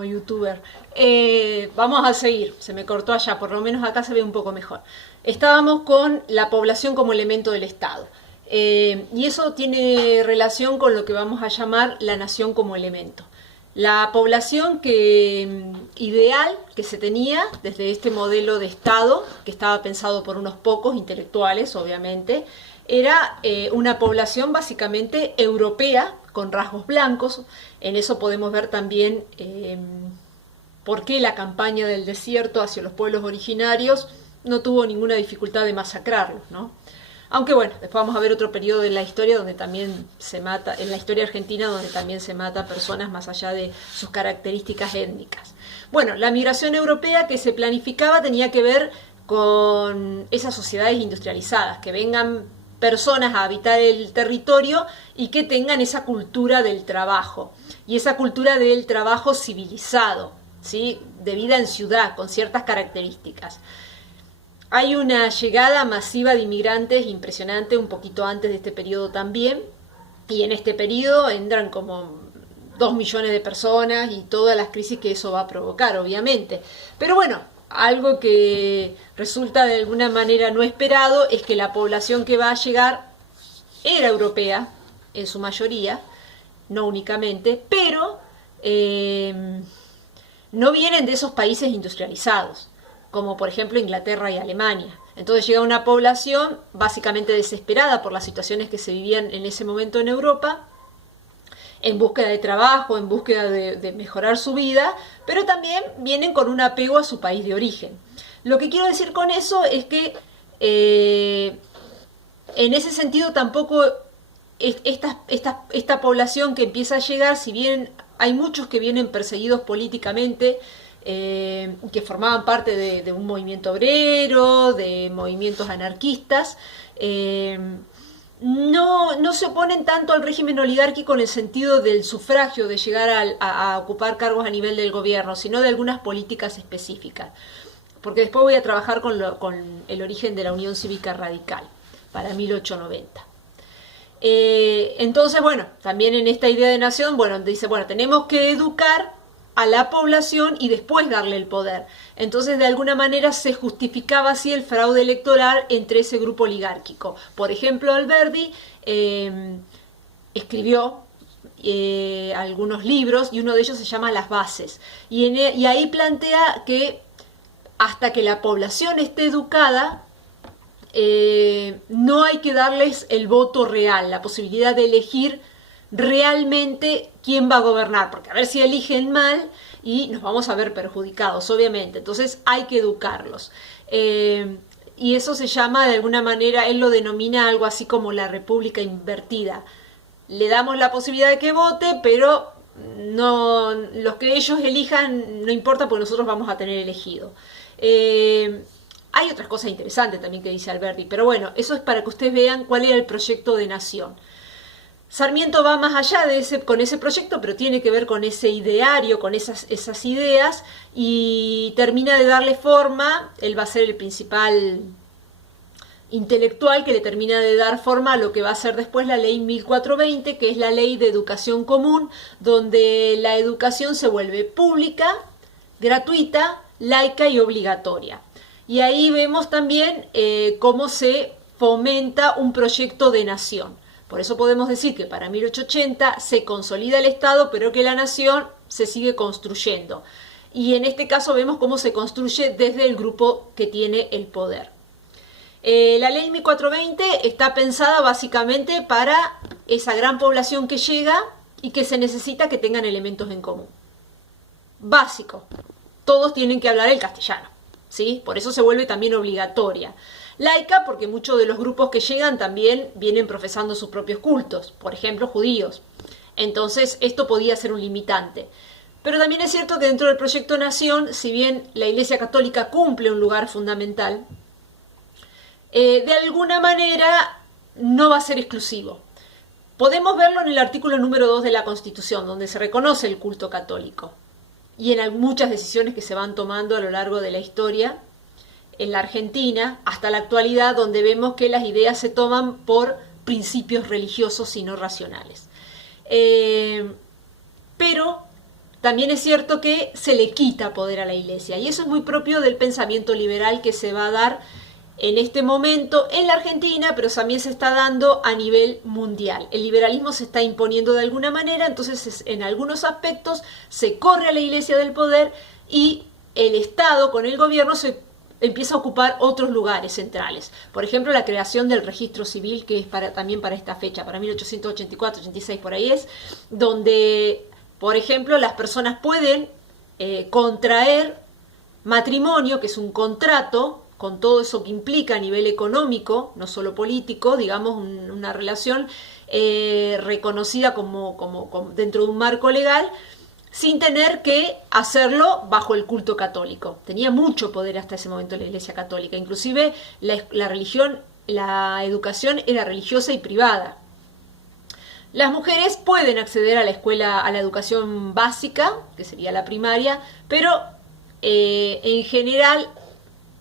como youtuber. Vamos a seguir, se me cortó allá, por lo menos acá se ve un poco mejor. Estábamos con la población como elemento del Estado. Y eso tiene relación con lo que vamos a llamar la nación como elemento. La población ideal que se tenía desde este modelo de Estado, que estaba pensado por unos pocos intelectuales, obviamente, era una población básicamente europea, con rasgos blancos. En eso podemos ver también por qué la campaña del desierto hacia los pueblos originarios no tuvo ninguna dificultad de masacrarlos, ¿no? Aunque bueno, después vamos a ver otro periodo de la historia donde también se mata, en la historia argentina, donde también se mata personas más allá de sus características étnicas. Bueno, la migración europea que se planificaba tenía que ver con esas sociedades industrializadas, que vengan personas a habitar el territorio y que tengan esa cultura del trabajo, y esa cultura del trabajo civilizado, ¿sí? De vida en ciudad, con ciertas características. Hay una llegada masiva de inmigrantes impresionante un poquito antes de este periodo también, y en este periodo entran como 2 millones de personas y todas las crisis que eso va a provocar, obviamente. Pero bueno, algo que resulta de alguna manera no esperado es que la población que va a llegar era europea, en su mayoría, no únicamente, pero no vienen de esos países industrializados, como por ejemplo Inglaterra y Alemania. Entonces llega una población básicamente desesperada por las situaciones que se vivían en ese momento en Europa, en búsqueda de trabajo, en búsqueda de mejorar su vida, pero también vienen con un apego a su país de origen. Lo que quiero decir con eso es que en ese sentido tampoco esta población que empieza a llegar, si bien hay muchos que vienen perseguidos políticamente, que formaban parte de un movimiento obrero, de movimientos anarquistas, no se oponen tanto al régimen oligárquico en el sentido del sufragio, de llegar a ocupar cargos a nivel del gobierno, sino de algunas políticas específicas. Porque después voy a trabajar con el origen de la Unión Cívica Radical, para 1890. Entonces, bueno, también en esta idea de nación, bueno, dice, bueno, tenemos que educar a la población y después darle el poder. Entonces, de alguna manera se justificaba así el fraude electoral entre ese grupo oligárquico. Por ejemplo, Alberdi escribió algunos libros y uno de ellos se llama Las Bases. Y ahí plantea que hasta que la población esté educada, no hay que darles el voto real, la posibilidad de elegir realmente quién va a gobernar, porque a ver si eligen mal y nos vamos a ver perjudicados, obviamente. Entonces hay que educarlos. Y eso se llama, de alguna manera, él lo denomina algo así como la república invertida. Le damos la posibilidad de que vote, pero no, los que ellos elijan no importa porque nosotros vamos a tener elegido. Hay otras cosas interesantes también que dice Alberti, pero bueno, eso es para que ustedes vean cuál era el proyecto de nación. Sarmiento va más allá con ese proyecto, pero tiene que ver con ese ideario, con esas ideas, y termina de darle forma. Él va a ser el principal intelectual que le termina de dar forma a lo que va a ser después la ley 1420, que es la ley de educación común, donde la educación se vuelve pública, gratuita, laica y obligatoria. Y ahí vemos también cómo se fomenta un proyecto de nación. Por eso podemos decir que para 1880 se consolida el Estado, pero que la nación se sigue construyendo. Y en este caso vemos cómo se construye desde el grupo que tiene el poder. La ley 1420 está pensada básicamente para esa gran población que llega y que se necesita que tengan elementos en común. Básico. Todos tienen que hablar el castellano, ¿sí? Por eso se vuelve también obligatoria. Laica, porque muchos de los grupos que llegan también vienen profesando sus propios cultos, por ejemplo, judíos. Entonces, esto podía ser un limitante. Pero también es cierto que dentro del proyecto Nación, si bien la Iglesia Católica cumple un lugar fundamental, de alguna manera no va a ser exclusivo. Podemos verlo en el artículo número 2 de la Constitución, donde se reconoce el culto católico. Y en muchas decisiones que se van tomando a lo largo de la historia, en la Argentina, hasta la actualidad, donde vemos que las ideas se toman por principios religiosos y no racionales. Pero también es cierto que se le quita poder a la Iglesia. Y eso es muy propio del pensamiento liberal que se va a dar en este momento en la Argentina, pero también se está dando a nivel mundial. El liberalismo se está imponiendo de alguna manera, entonces en algunos aspectos se corre a la Iglesia del poder y el Estado con el gobierno se empieza a ocupar otros lugares centrales. Por ejemplo, la creación del registro civil, que es también para esta fecha, para 1884-86 por ahí es, donde, por ejemplo, las personas pueden contraer matrimonio, que es un contrato, con todo eso que implica a nivel económico, no solo político, digamos, una relación reconocida como dentro de un marco legal, sin tener que hacerlo bajo el culto católico. Tenía mucho poder hasta ese momento la Iglesia Católica, inclusive la religión, la educación era religiosa y privada. Las mujeres pueden acceder a la escuela, a la educación básica, que sería la primaria, pero en general,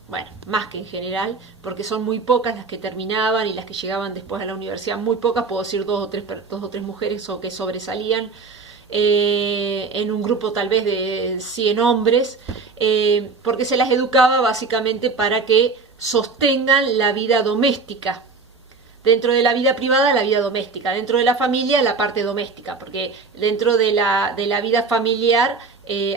bueno, más que en general, porque son muy pocas las que terminaban y las que llegaban después a la universidad, muy pocas, puedo decir dos o tres mujeres que sobresalían en un grupo tal vez de 100 hombres, porque se las educaba básicamente para que sostengan la vida doméstica. Dentro de la vida privada, la vida doméstica. Dentro de la familia, la parte doméstica. Porque dentro de la vida familiar,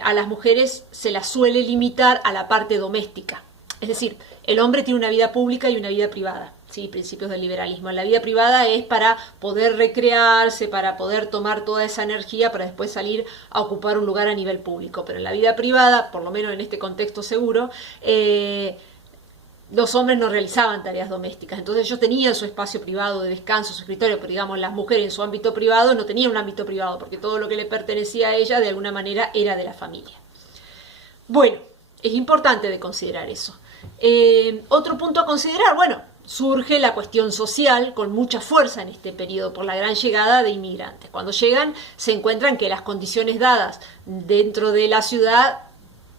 a las mujeres se las suele limitar a la parte doméstica. Es decir, el hombre tiene una vida pública y una vida privada. Sí, principios del liberalismo. La vida privada es para poder recrearse, para poder tomar toda esa energía para después salir a ocupar un lugar a nivel público. Pero en la vida privada, por lo menos en este contexto seguro, los hombres no realizaban tareas domésticas, entonces ellos tenían su espacio privado de descanso, su escritorio, pero digamos las mujeres en su ámbito privado no tenían un ámbito privado, porque todo lo que le pertenecía a ella de alguna manera era de la familia. Bueno, es importante de considerar eso. Otro punto a considerar, bueno, surge la cuestión social con mucha fuerza en este periodo por la gran llegada de inmigrantes. Cuando llegan se encuentran que las condiciones dadas dentro de la ciudad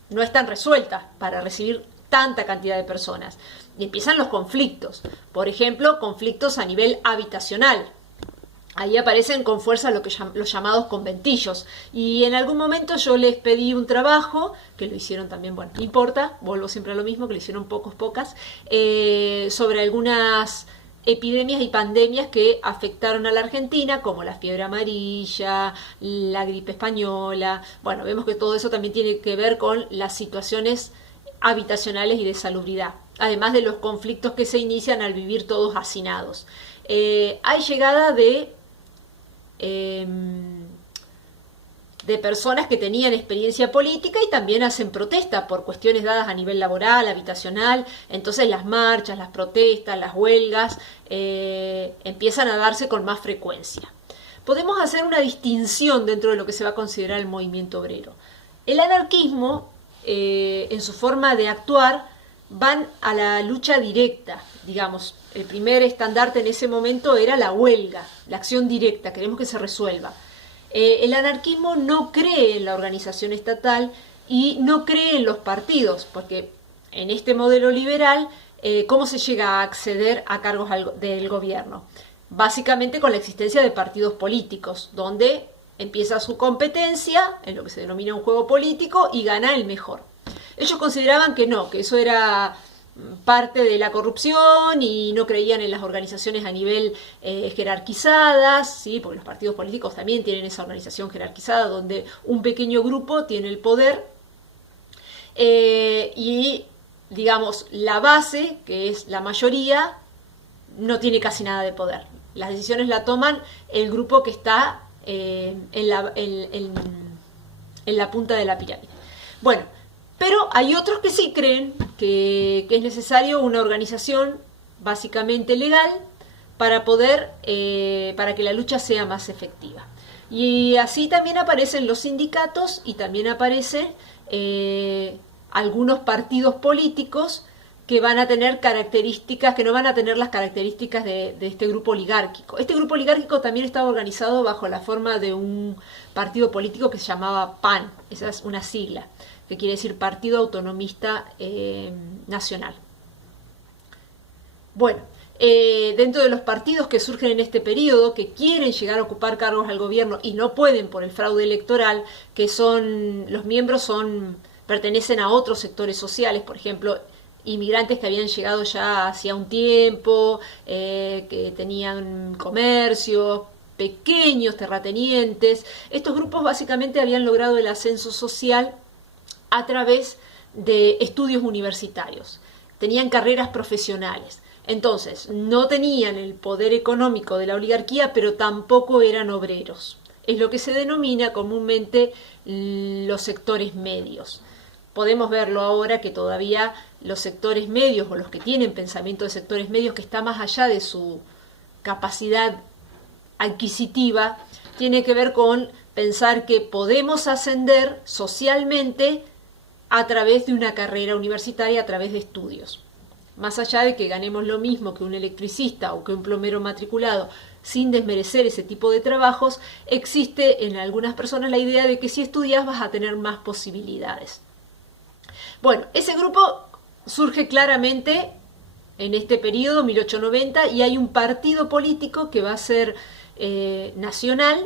no están resueltas para recibir tanta cantidad de personas. Y empiezan los conflictos. Por ejemplo, conflictos a nivel habitacional. Ahí aparecen con fuerza los llamados conventillos. Y en algún momento yo les pedí un trabajo, que lo hicieron también, bueno, no importa, vuelvo siempre a lo mismo, que lo hicieron pocas, sobre algunas epidemias y pandemias que afectaron a la Argentina, como la fiebre amarilla, la gripe española. Bueno, vemos que todo eso también tiene que ver con las situaciones habitacionales y de salubridad, además de los conflictos que se inician al vivir todos hacinados. Hay llegada de personas que tenían experiencia política y también hacen protesta por cuestiones dadas a nivel laboral, habitacional. Entonces las marchas, las protestas, las huelgas empiezan a darse con más frecuencia. Podemos hacer una distinción dentro de lo que se va a considerar el movimiento obrero. El anarquismo, en su forma de actuar, van a la lucha directa, digamos. El primer estandarte en ese momento era la huelga, la acción directa, queremos que se resuelva. El anarquismo no cree en la organización estatal y no cree en los partidos, porque en este modelo liberal, ¿cómo se llega a acceder a cargos del gobierno? Básicamente con la existencia de partidos políticos, donde empieza su competencia en lo que se denomina un juego político y gana el mejor. Ellos consideraban que no, que eso era parte de la corrupción y no creían en las organizaciones a nivel jerarquizadas, ¿sí? Porque los partidos políticos también tienen esa organización jerarquizada donde un pequeño grupo tiene el poder y, digamos, la base, que es la mayoría, no tiene casi nada de poder. Las decisiones la toman el grupo que está en la punta de la pirámide. Bueno, pero hay otros que sí creen que es necesario una organización básicamente legal para para que la lucha sea más efectiva. Y así también aparecen los sindicatos y también aparecen algunos partidos políticos que van a tener características, que no van a tener las características de este grupo oligárquico. Este grupo oligárquico también estaba organizado bajo la forma de un partido político que se llamaba PAN, esa es una sigla, que quiere decir Partido Autonomista Nacional. Bueno, Dentro de los partidos que surgen en este periodo, que quieren llegar a ocupar cargos al gobierno y no pueden por el fraude electoral, que son, los miembros pertenecen a otros sectores sociales, por ejemplo, inmigrantes que habían llegado ya hacía un tiempo, que tenían comercio, pequeños terratenientes. Estos grupos básicamente habían logrado el ascenso social a través de estudios universitarios, tenían carreras profesionales. Entonces, no tenían el poder económico de la oligarquía, pero tampoco eran obreros. Es lo que se denomina comúnmente los sectores medios. Podemos verlo ahora que todavía los sectores medios, o los que tienen pensamiento de sectores medios, que está más allá de su capacidad adquisitiva, tiene que ver con pensar que podemos ascender socialmente a través de una carrera universitaria, a través de estudios. Más allá de que ganemos lo mismo que un electricista o que un plomero matriculado, sin desmerecer ese tipo de trabajos, existe en algunas personas la idea de que si estudias vas a tener más posibilidades. Bueno, ese grupo surge claramente en este periodo, 1890, y hay un partido político que va a ser nacional,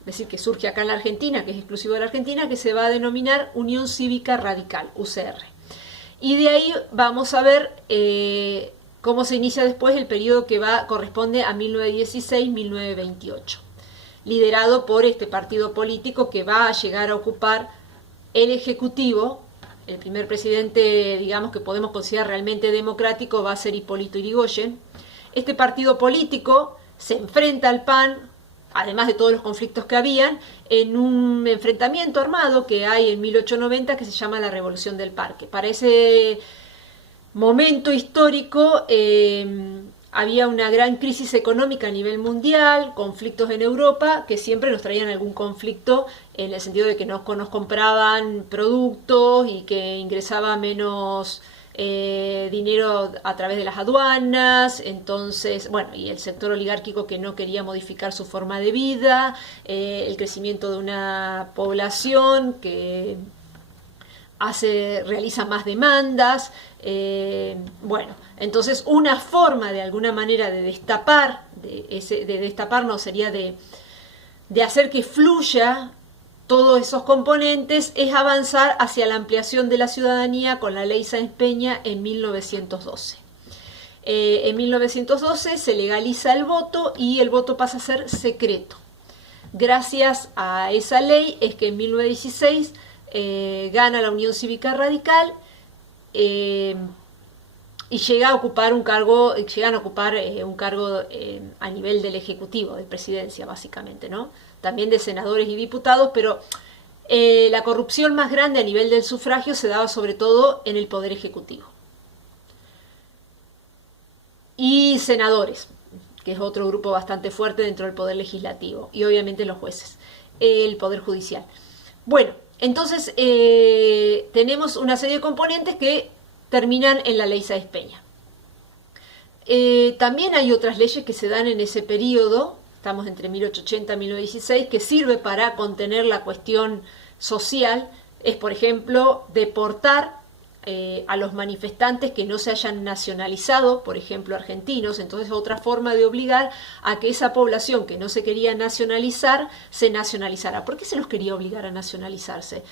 es decir, que surge acá en la Argentina, que es exclusivo de la Argentina, que se va a denominar Unión Cívica Radical, UCR. Y de ahí vamos a ver cómo se inicia después el periodo que corresponde a 1916-1928, liderado por este partido político que va a llegar a ocupar el Ejecutivo. El primer presidente, digamos, que podemos considerar realmente democrático va a ser Hipólito Yrigoyen. Este partido político se enfrenta al PAN, además de todos los conflictos que habían, en un enfrentamiento armado que hay en 1890 que se llama la Revolución del Parque. Para ese momento histórico había una gran crisis económica a nivel mundial, conflictos en Europa que siempre nos traían algún conflicto en el sentido de que nos compraban productos y que ingresaba menos dinero a través de las aduanas. Entonces, bueno, y el sector oligárquico que no quería modificar su forma de vida, el crecimiento de una población que realiza más demandas. Bueno, entonces una forma de alguna manera de destapar, sería de hacer que fluya todos esos componentes, es avanzar hacia la ampliación de la ciudadanía con la ley Sáenz Peña en 1912. En 1912 se legaliza el voto y el voto pasa a ser secreto. Gracias a esa ley es que en 1916 gana la Unión Cívica Radical y llegan a ocupar un cargo a nivel del Ejecutivo, de presidencia básicamente, ¿no? También de senadores y diputados, pero la corrupción más grande a nivel del sufragio se daba sobre todo en el Poder Ejecutivo. Y senadores, que es otro grupo bastante fuerte dentro del Poder Legislativo, y obviamente los jueces, el Poder Judicial. Bueno, entonces tenemos una serie de componentes que terminan en la ley Sáenz Peña. También hay otras leyes que se dan en ese periodo, estamos entre 1880 y 1916, que sirve para contener la cuestión social. Es, por ejemplo, deportar a los manifestantes que no se hayan nacionalizado, por ejemplo, argentinos. Entonces, otra forma de obligar a que esa población que no se quería nacionalizar, se nacionalizara. ¿Por qué se los quería obligar a nacionalizarse?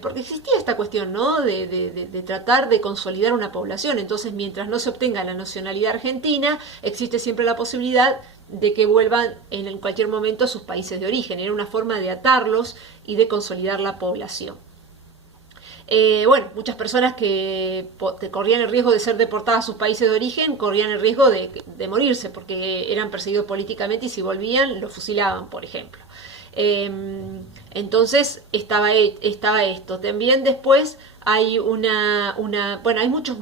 Porque existía esta cuestión, ¿no?, de tratar de consolidar una población. Entonces, mientras no se obtenga la nacionalidad argentina, existe siempre la posibilidad de que vuelvan en cualquier momento a sus países de origen. Era una forma de atarlos y de consolidar la población. Bueno, muchas personas que corrían el riesgo de ser deportadas a sus países de origen, corrían el riesgo de morirse, porque eran perseguidos políticamente y si volvían, los fusilaban, por ejemplo. Entonces estaba esto. También después hay hay muchos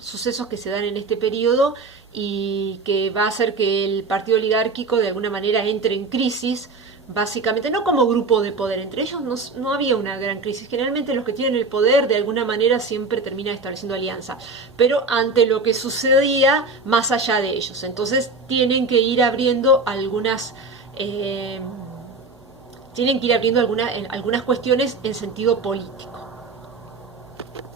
sucesos que se dan en este periodo y que va a hacer que el partido oligárquico de alguna manera entre en crisis, básicamente no como grupo de poder, entre ellos no había una gran crisis. Generalmente los que tienen el poder de alguna manera siempre terminan estableciendo alianza, pero ante lo que sucedía más allá de ellos, entonces tienen que ir abriendo algunas cuestiones en sentido político.